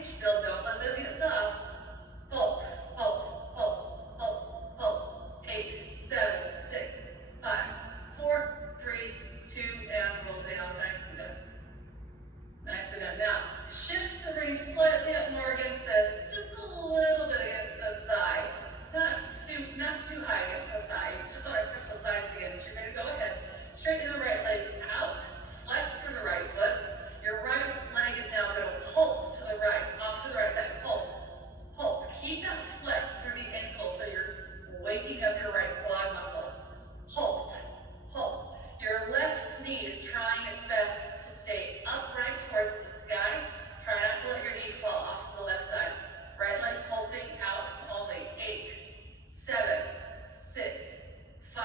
engage. Still don't let them get soft. Pulse, pulse, pulse, pulse, pulse. 8, 7, 6, 5, 4, 3, 2, and roll down. Nicely done. Nicely done. Now, shift the ring slightly up more against just a little bit against the thigh. Not too high against the thigh. Just want to press the sides against. You're going to go ahead. Straighten the right leg out. Flex through the right foot. Your right leg is now going to pulse to the right. Off to the right side. Pulse. Pulse. Keep that flex through the ankle so you're waking up your right quad muscle. Pulse. Pulse. Your left knee is trying its best to stay upright towards the sky. Try not to let your knee fall off to the left side. Right leg pulsing out only. 8, 7, 6, 5,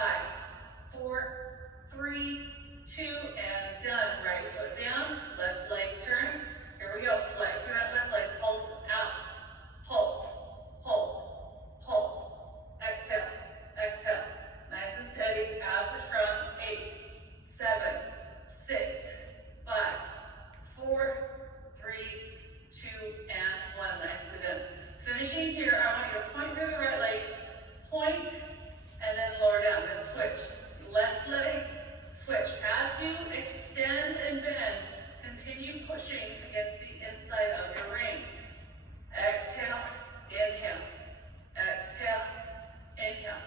4, 3, 2, and done. Right foot down, left leg's turn. Here we go. Flex through that left leg. Pulse out. Pulse. Pulse. Pulse. Exhale. Exhale. Nice and steady. Abs are strong. 8, 7, 6, 5, 4, 3, 2, and 1. Nicely done. Finishing here, I want you to point through the right leg, point, and then lower down. Then switch. Left leg, switch. As you extend and bend, continue pushing against the inside of your ring. Exhale, inhale. Exhale, inhale.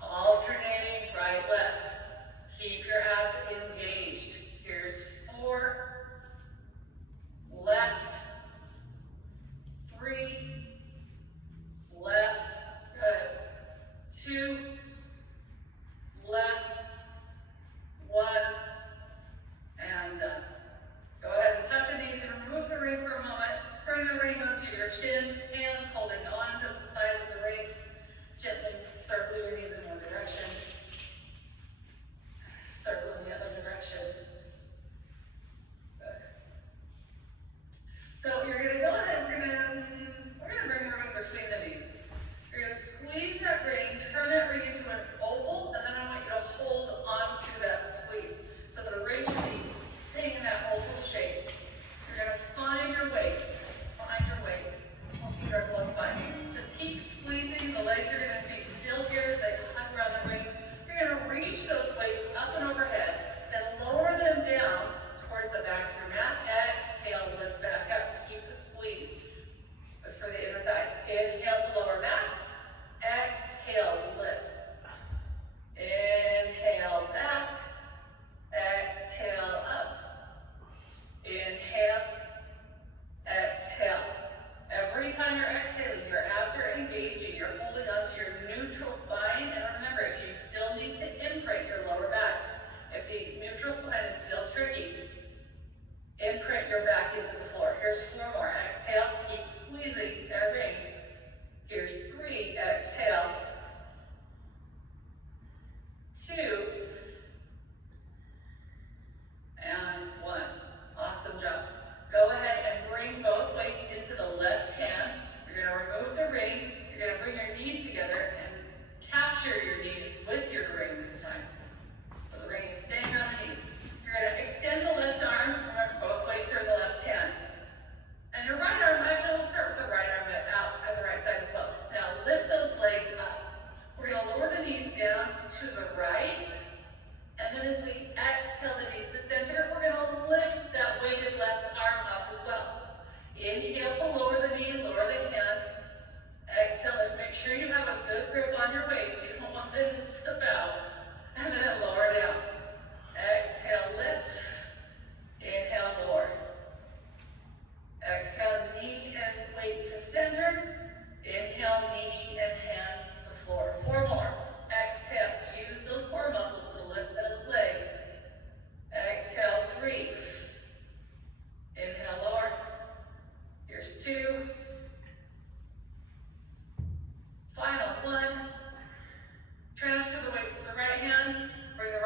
Alternating right, left. Keep your abs engaged. Here's 4, left, 3, left, good, 2, left, 1, and done. Go ahead and tuck the knees and remove the ring for a moment. Bring the ring onto your shins, hands holding on to the sides of the ring. Gently circle your knees in one direction. Circle in the other direction. Good. So you're going to go ahead, we're going to bring the ring between the knees. You're going to squeeze that ring, turn that ring into an oval, and then I want you to hold on to that squeeze. So the ring should be staying in that oval shape. You're going to find your weights. Find your weights. Hold your close spine. Just keep squeezing. The legs are going to be still here as they hug around the ring. You're going to reach those weights up and overhead, then lower them down towards the back of your mat. Exhale, lift back up. Keep the squeeze. But for the inner thighs, inhale to lower back. Exhale, lift. Inhale, back. Exhale, up. Inhale. Exhale. Every time you're exhaling, your abs are engaging. You're holding onto your neutral spine. And remember, if you still need to imprint your lower back, if the neutral spine is still tricky, imprint your back into the floor. Here's 4 more. Exhale. Keep squeezing that ring. Here's 3. Exhale. 2. And 1. Awesome job. Go ahead and bring both weights into the left hand. You're going to remove the ring. You're going to bring your knees together and capture your knees with your ring this time. So the ring is staying on the knees. You're going to extend the left arm. Remember, both weights are in the left hand. And your right arm, actually, we'll start with the right arm out at the right side as well. Now, lift those legs up. We're going to lower the knees down to the right. And then as we exhale the knees to center, we're going to lift that weighted left arm up as well. Inhale to lower the knee, lower the hand. Exhale, and make sure you have a good grip on your weights. You don't want them to slip out. And then lower down. Exhale, lift. Inhale, lower. Exhale, knee and weight to center. Inhale, knee and hand to floor. 4 more. Exhale, use those core muscles to lift those legs. Exhale, 3. Inhale, lower. Here's 2. Final 1. Transfer the weights to the right hand. Bring the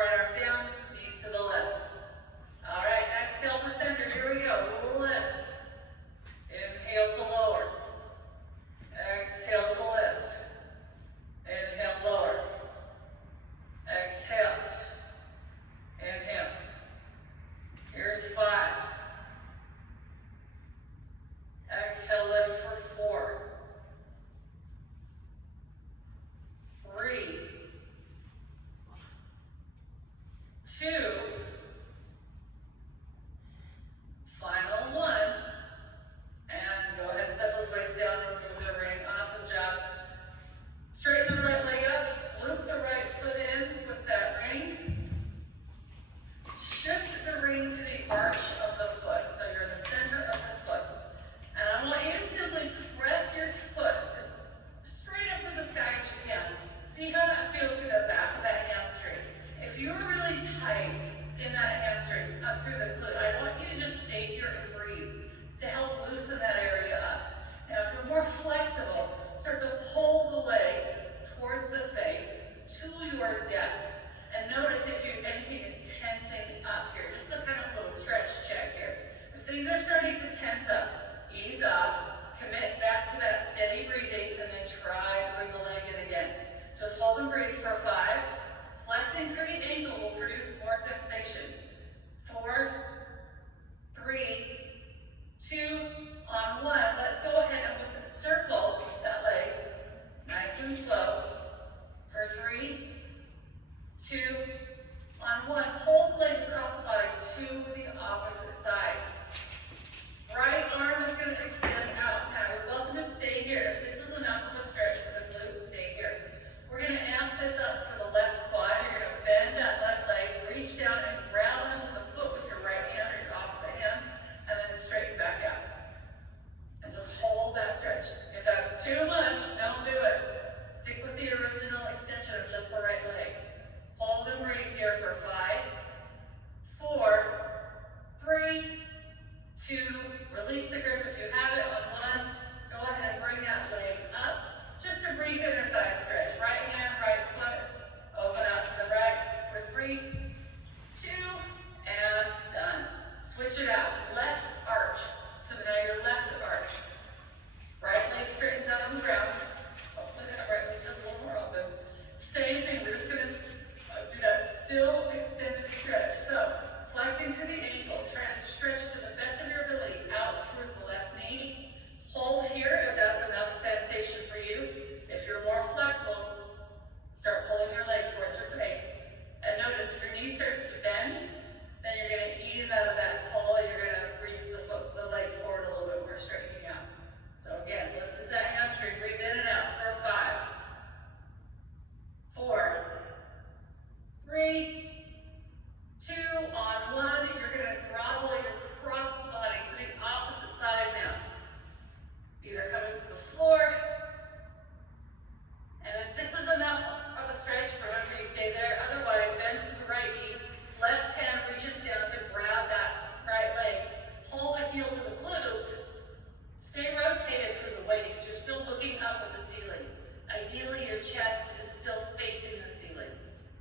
chest is still facing the ceiling.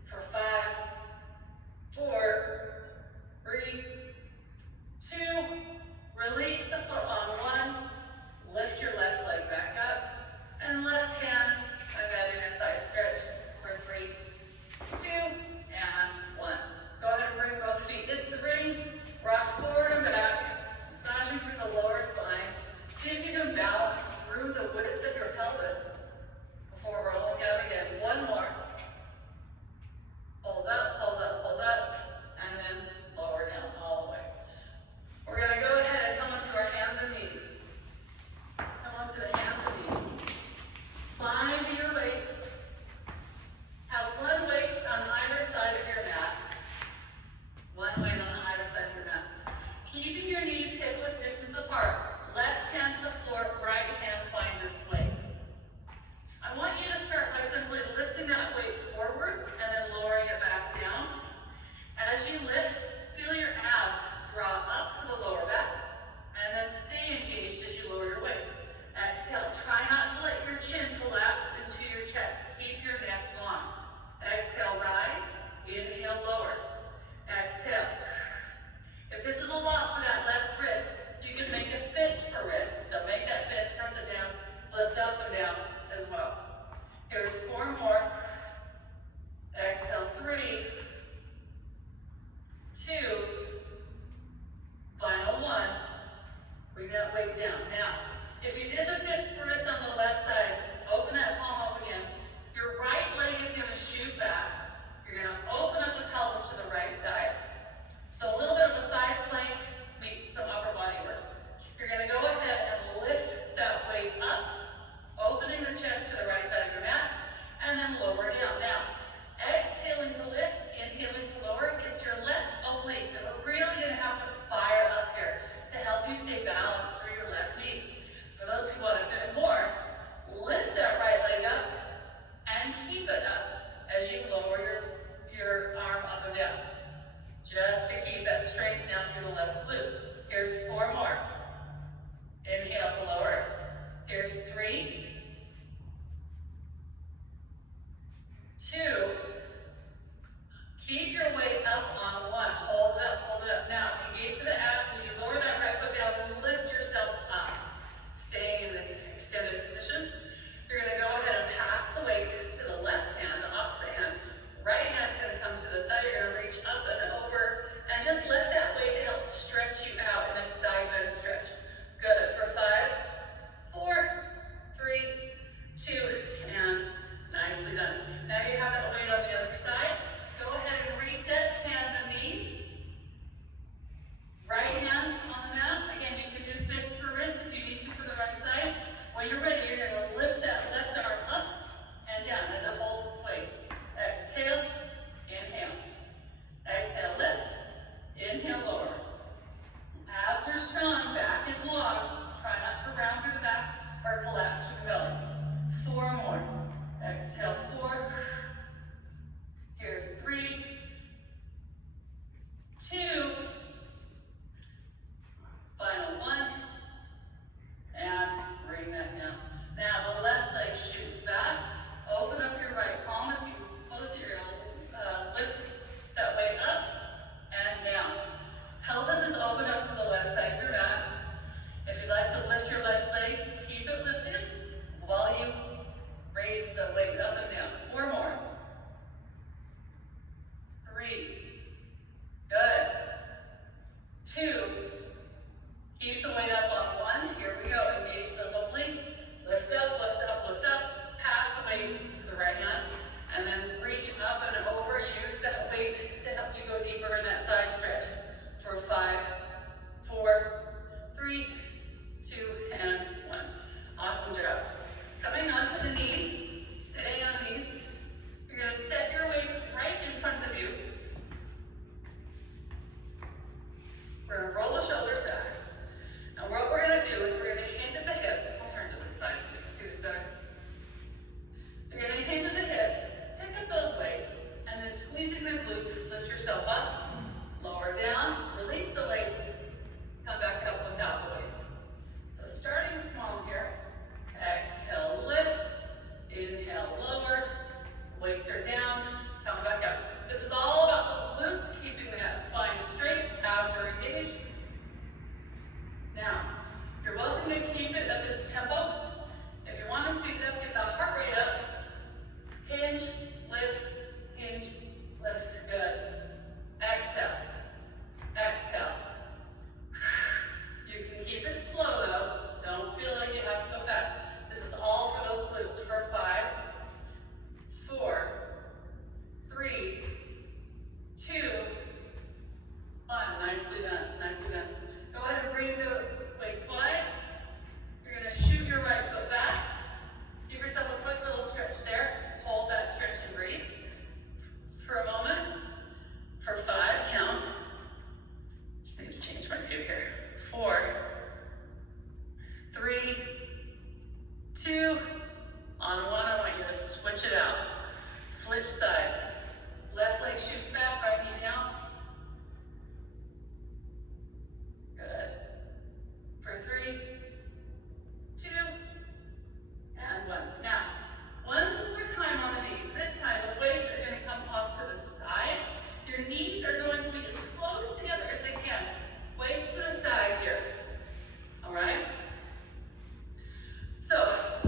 For 5, 4, 3, 2, release the foot on 1, lift your left leg back up, and left hand, I'm adding your thigh stretch for 3, 2, and 1. Go ahead and bring both feet into the ring, rock forward and back, massaging through the lower spine. See if you can balance through the width of your pelvis before rolling out again. One more. Hold up, hold up, hold up, and then lower down all the way. We're going to go ahead and come onto our hands and knees. Come onto the hands and knees. Find your weights. Have one weight on either side of your mat. One weight on either side of your mat. Keeping your knees hip width distance apart. Left hand to the floor, right hand finds its weight. I want you to start by simply lifting that weight forward and then lowering it back down. As you lift, feel your abs draw up to the lower back and then stay engaged as you lower your weight. Exhale, try not to let your chin collapse into your chest. Keep your neck long. Exhale, rise. Inhale, lower. Exhale. If this is a lot for that left wrist, you can make a fist for wrist. So make that fist, press it down, lift up and down as well. Here's 4 more. Exhale, 3, 2, final 1. Bring that weight down. Now, if you did the fist for wrist on the left side, open that palm up again. Your right leg is going to shoot back. You're going to open up the pelvis to the right side. So a little bit of a side plank meets some upper body work. You're going to go ahead and lift that weight up, opening the chest to the right side of your mat, and then lower down. Now, exhaling to lift, inhaling to lower. It's your left oblique, so we're really going to have to fire up here to help you stay balanced through your left knee. For those who want to do it more, lift that right leg up and keep it up as you lower your arm up and down. Just to keep that strength down through the left glute. Here's 4 more. Inhale to lower. Here's 3, 2. Keep your weight up on 1. Hold it up, hold it up. Now, engage for the abs as you lower that right foot down and lift yourself up. Staying in this extended position. You're going to go ahead and pass the weight to the left hand, the opposite hand. Right hand's going to come to the thigh. You're going to reach up and over. And just let that weight help stretch you out in a side bend stretch. Good. For 5, 4, 3,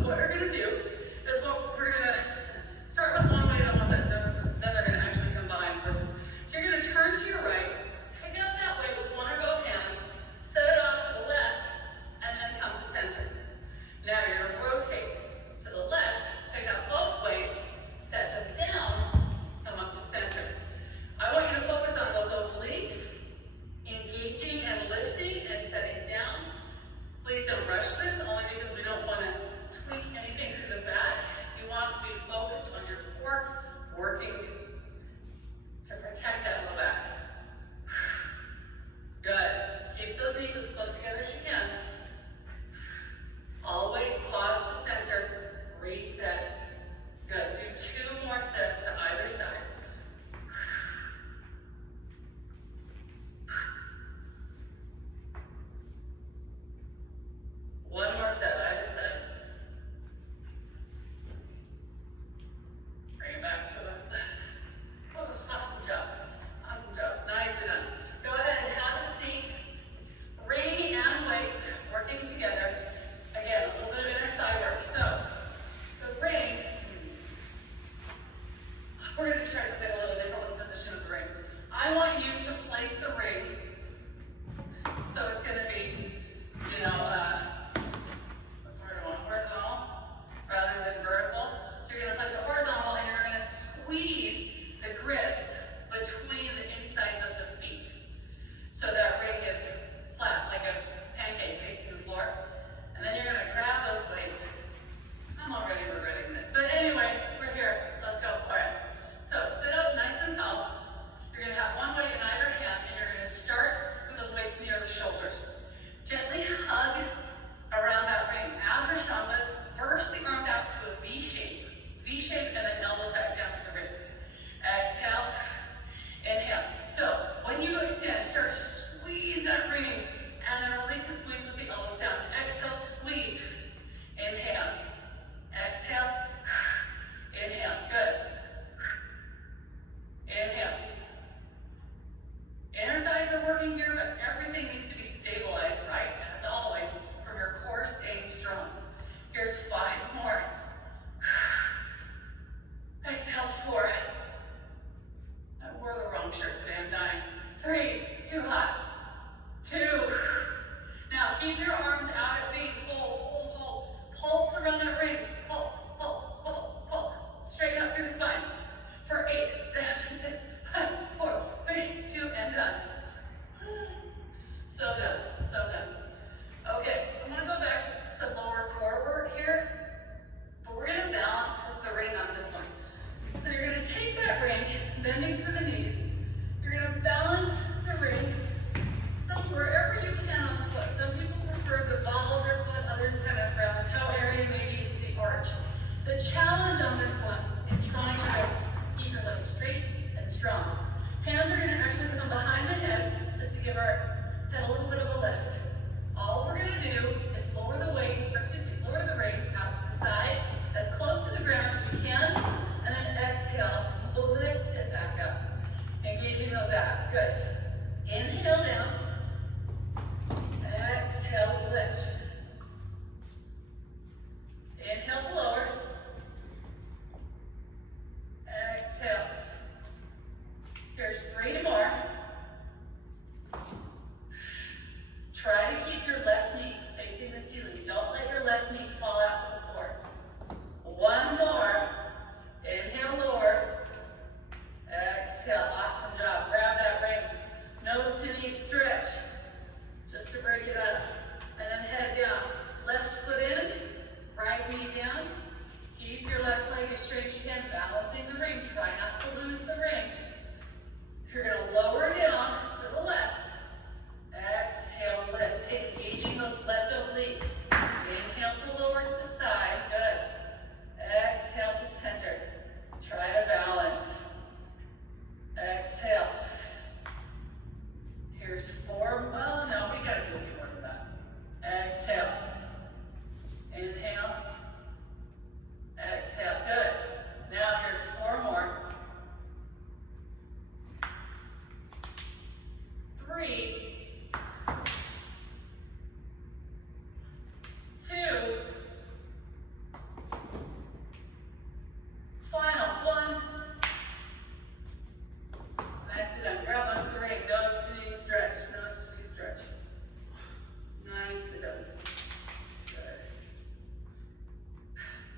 what you're gonna do is we're gonna start with one weight on one side, then they're gonna actually combine first. So you're gonna turn to your right, pick up that weight with one or both hands, set it off to the left, and then come to center. Now you're gonna rotate to the left, pick up both weights, set them down, come up to center. I want you to focus on those obliques, engaging and lifting and setting down. Please don't rush this, only because we don't want to tweak anything through the back.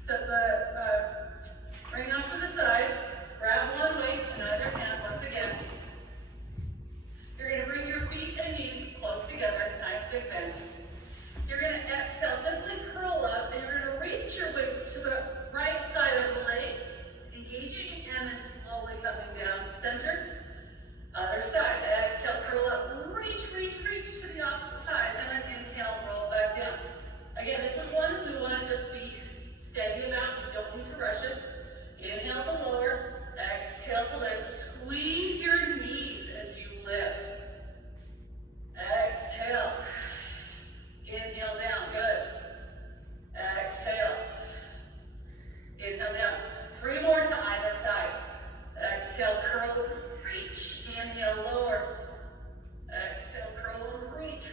Set the ring off to the side. Grab one weight in either hand once again. You're going to bring your feet and knees close together, nice big bend. You're going to exhale, simply curl up, and you're going to reach your weights to the right side of the legs, engaging, and then slowly coming down to center. Other side. Exhale, curl up, reach to the opposite side, and then inhale, roll back down. Again, this is one we want to just be steady about. We don't need to rush it. Inhale to lower, exhale to lift. Squeeze your knees as you lift. Exhale. Inhale down, good. Exhale. Inhale down. 3 more to either side. Exhale, curl, reach. Inhale, lower. Exhale, curl, reach.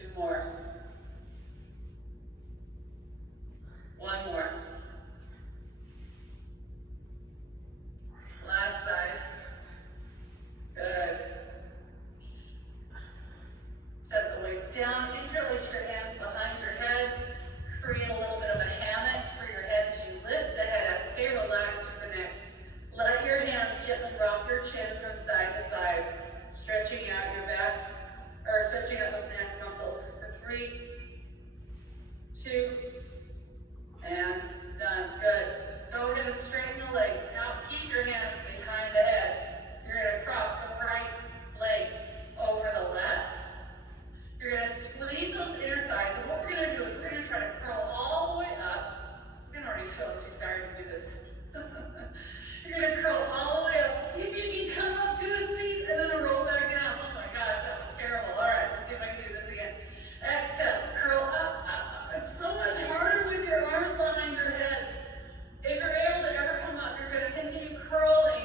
2 more. 1 more. Last side. Good. Set the weights down. Interlace your hands behind your head. Create a little bit of a hammock for your head as you lift the head up. Stay relaxed with the neck. Let your hands gently rock your chin from side to side, stretching out your back, or stretching out those neck muscles. For 3, 2, and done. Good. Go ahead and straighten the legs out. Keep your hands behind the head. You're going to cross the right leg over the left. You're going to squeeze those inner thighs. And what we're going to do is we're going to try to curl all the way up. I can already feel too tired to do this. You're going to curl all the way up. See if you can come up to a seat and then roll back down. Oh my gosh, that was terrible. All right, let's see if I can do this again. Exhale, curl up, up. It's so much harder with your arms behind your head. If you're able to ever come up, you're going to continue curling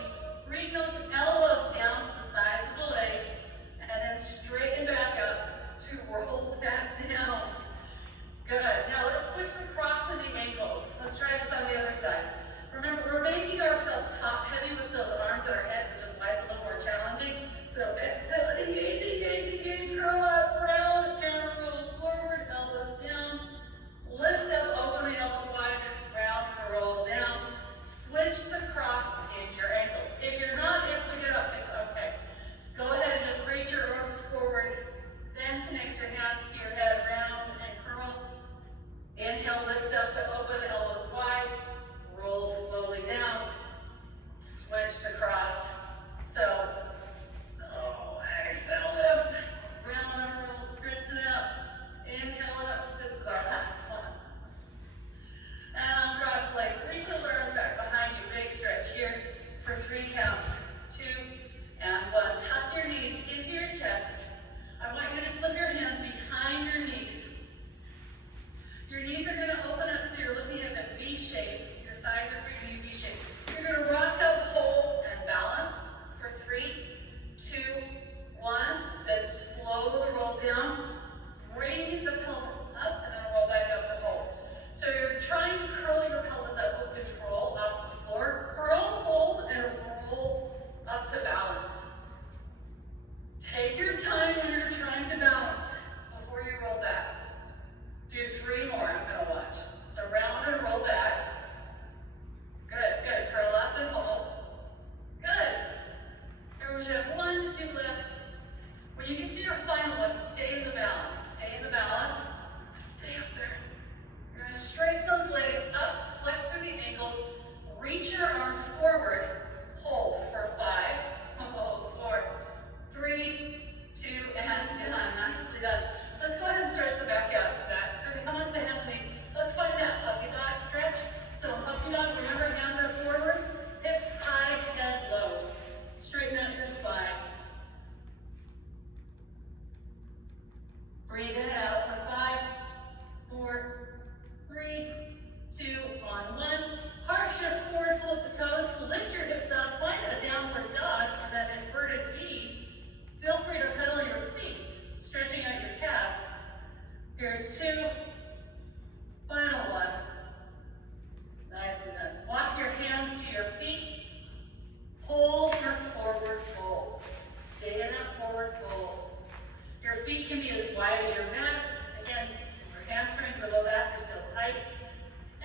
tight.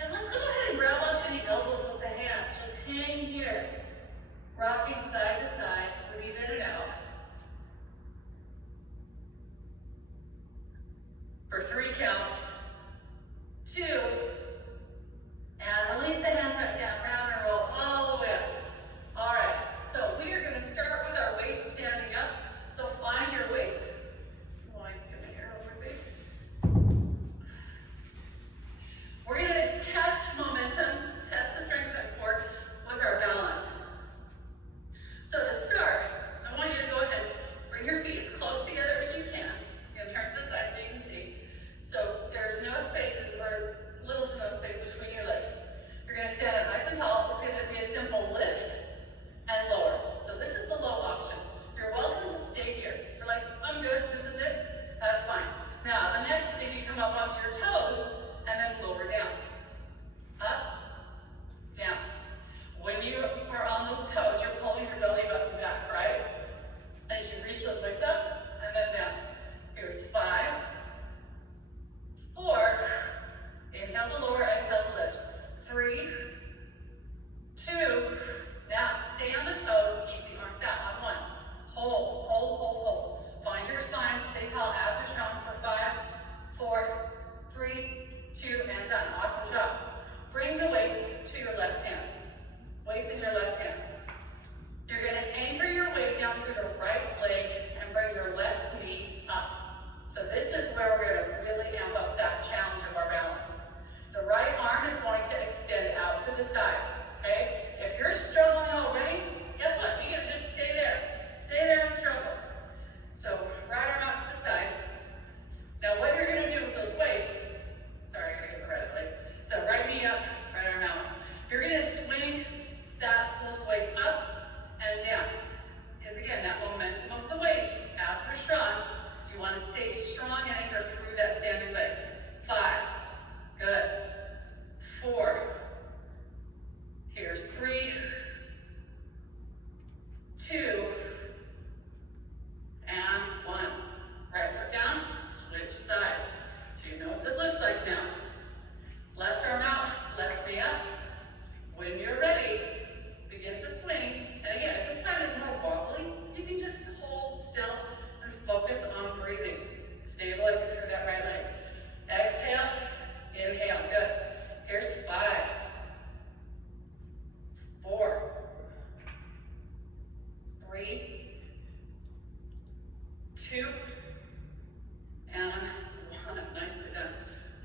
And let's go ahead and grab onto the elbows with the hands. Just hang here. Rocking side to side, breathe in and out. For 3 counts. 2. And release the hands back down, round and roll all the way up. All right, so we are gonna start with our weights standing up. So find your weights. Oh, I can get my hair over my face. We're gonna test momentum, test the strength of that core with our balance. So to start, I want you to go ahead, bring your feet as close together as you can. You're gonna turn to the side so you can see. So there's no spaces or little to no space between your legs. You're gonna stand up nice and tall. It's gonna be a simple lift and lower. So this is the low option. You're welcome to stay here. If you're like, I'm good, this is it, that's fine. Now, the next is you come up onto your toes and then lower down. Up, down. When you are on those toes, you're pulling your belly button back, right? As you reach those legs up and then down. Here's 5, 4, inhale to lower, exhale to lift. 3, 2, now stay on the toes, keep the arms out on 1. Hold, hold, hold, hold. Find your spine, stay tall, abs are strong for 5, 4, 3, 2, and done. Awesome job. Bring the weights to your left hand. Weights in your left hand. You're going to anchor your weight down through the right leg and bring your left knee up. So this is where we're going to really amp up that challenge of our balance. The right arm is going to extend out to the side, okay? If you're struggling already, guess what? You can just stay there. Stay there and struggle. So right arm out to the side. Now what you're going to do with those weights, sorry, I gotta get the right leg. So right knee up, right arm out. You're going to swing those weights up and down. Because again, that momentum of the weights, abs are strong. You want to stay strong and anchor through that standing leg. 5, good. 4, here's 3, 2, and 1. Right foot down, switch sides. So you know what this looks like now. Left arm out, left knee up. When you're ready, begin to swing. And again, if the side is more wobbly, you can just hold still and focus on breathing. Stabilize it through that right leg. Exhale, inhale, good. Here's 5, 4, 3, 2, and 1. Nicely done.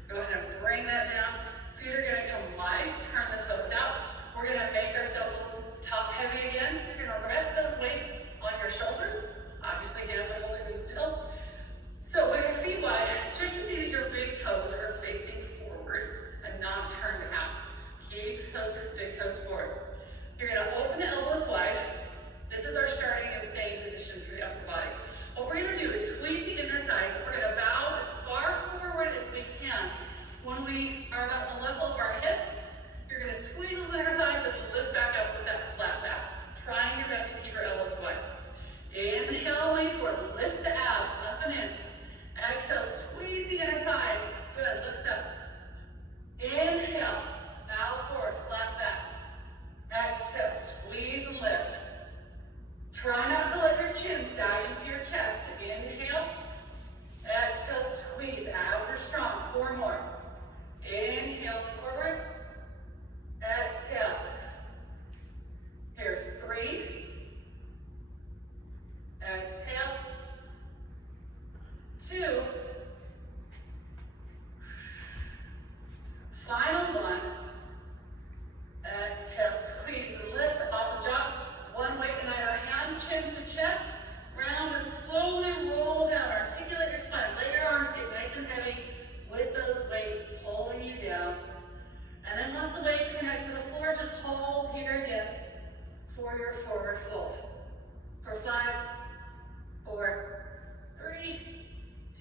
Go ahead and bring that down. Feet are going to come wide, turn the toes out. We're going to make ourselves a little top heavy again. You're going to rest those weights on your shoulders. Obviously, hands are holding them still. So with your feet wide, check to see that your big toes are facing forward and not turned out. Keep those big toes forward. You're going to open the elbows wide. This is our starting and staying position through the upper body. What we're going to do is squeeze the inner thighs. We're going to bow as far forward as we can. When we are about the level of our hips, you're going to squeeze those inner thighs and lift back up with that flat back. Trying your best to keep your elbows wide. Inhale, lean forward. Lift the abs up and in. Exhale, squeeze the inner thighs. Good, lift up. Inhale, bow forward, flat back. Exhale, squeeze and lift. Try not to let your chin sag into your chest. Inhale. Exhale, squeeze. Abs are strong. 4 more. Inhale forward. Exhale. Here's 3. Exhale. 2. Final 1. Exhale, squeeze and lift. Awesome job. 1 weight in either hand, chin to chest. Round and slowly roll down. Articulate your spine. Let your arms get nice and heavy with those weights pulling you down. And then once the weights connect to the floor, just hold here again for your forward fold. For 5, 4, 3,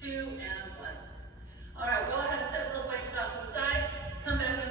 2, and 1. All right, go ahead and set those weights off to the side. Come back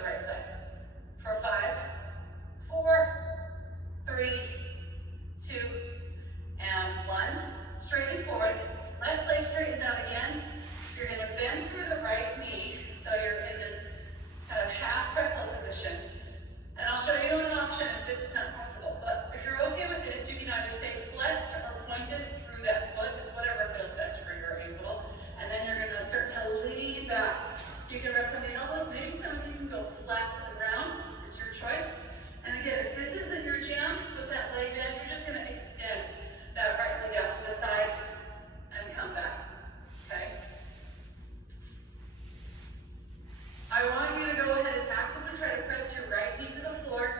the right side. For 5, 4, 3, 2, and 1. Straighten forward. Left leg straightens out again. You're going to bend through the right knee, so you're in this kind of half pretzel position. And I'll show you an option if this is not comfortable. But if you're okay with this, you can either stay flexed or pointed through that foot. It's whatever feels best for your ankle. And then you're going to start to lean back. You can rest on the elbows. Maybe some of you can go flat to the ground. It's your choice. And again, if this isn't your jam with that leg bend, you're just going to extend that right leg out to the side and come back. Okay? I want you to go ahead and actively try to press your right knee to the floor.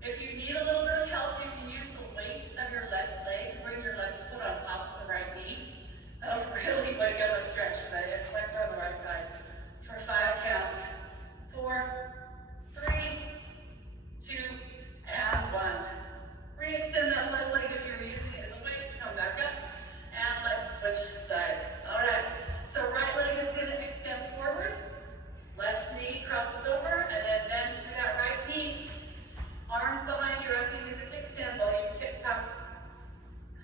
If you need a little bit of help, you can use the weight of your left leg. Bring your left foot on top of the right knee. That'll really wake up a stretch for the hip flexor on the right side. For 5 counts. 4, 3, 2, and 1. Re-extend that left leg if you're using it as a weight to come back up. And let's switch sides. All right. So right leg is going to extend forward. Left knee crosses over, and then bend through that right knee. Arms behind you, acting as a kickstand while you tick-tock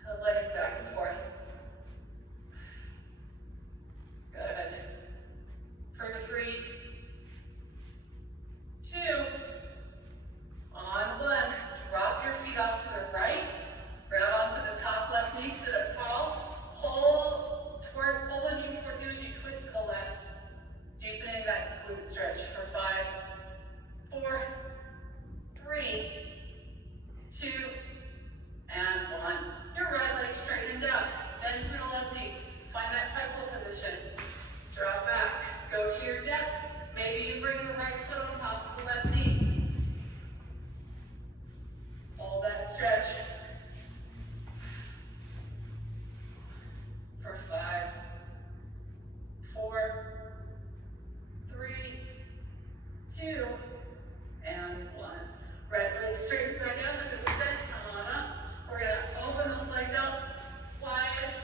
those legs back and forth. Good. For 3, 2, on 1. Drop your feet off to the right. Grab onto the top left knee, sit up tall. Hold the knee towards you as you twist to the left. Deepening that glute stretch for 5, 4, 3, 2, and 1. Your right leg straightens out. Bend through the left knee. Find that pretzel position. Drop back. Go to your depth. Maybe you bring the right foot on top of the left knee. Hold that stretch. For 5, 4, 3, 2, and 1. Right leg straightens back out. If it was bent, come on up. We're going to open those legs out wide.